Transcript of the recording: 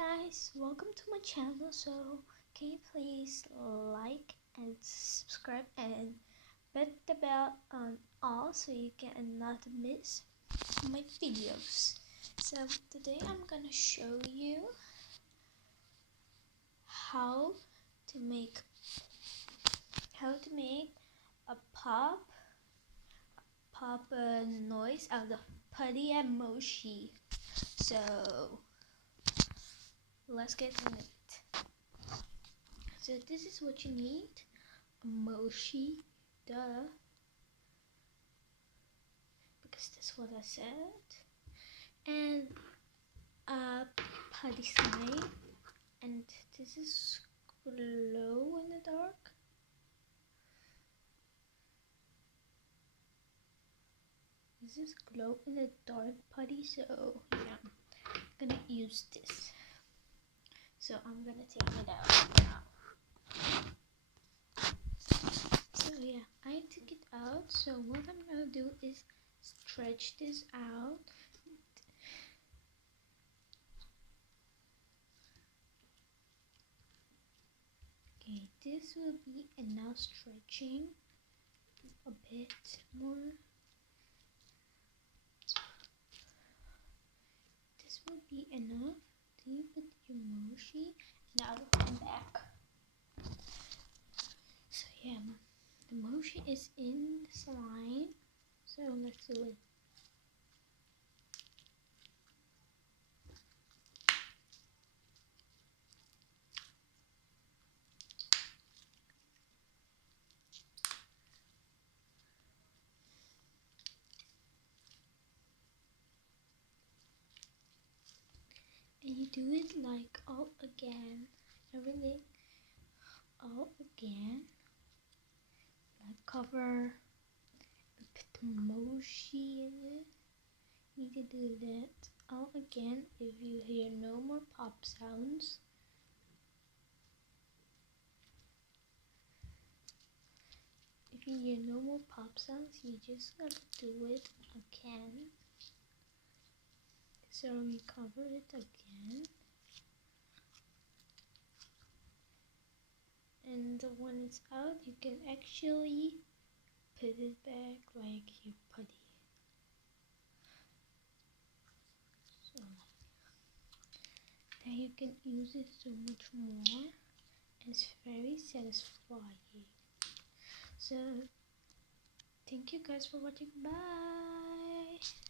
guys, welcome to my channel. So can you please like and subscribe and hit the bell on all so you can not miss my videos. So today I'm gonna show you how to make a pop noise out of putty and mochi. So let's get into it. So this is what you need: a mochi, duh, because that's what I said, and a putty slime, and this is glow in the dark. This is glow in the dark putty, so yeah, I'm gonna use this. So I'm gonna take it out now. So yeah, I took it out. So what I'm gonna do is stretch this out. Okay, this will be enough stretching. A bit more. This will be enough. Then you put your mochi. Now we'll come back. So yeah, the mochi is in the slime. So let's do it. And you do it like all again. Everything all again. Like cover and put the mochi in it. You need to do that all again if you hear no more pop sounds. If you hear no more pop sounds, you just gotta do it again. So we cover it again. And when it's out, you can actually put it back like your putty. So then you can use it so much more. It's very satisfying. So thank you guys for watching. Bye.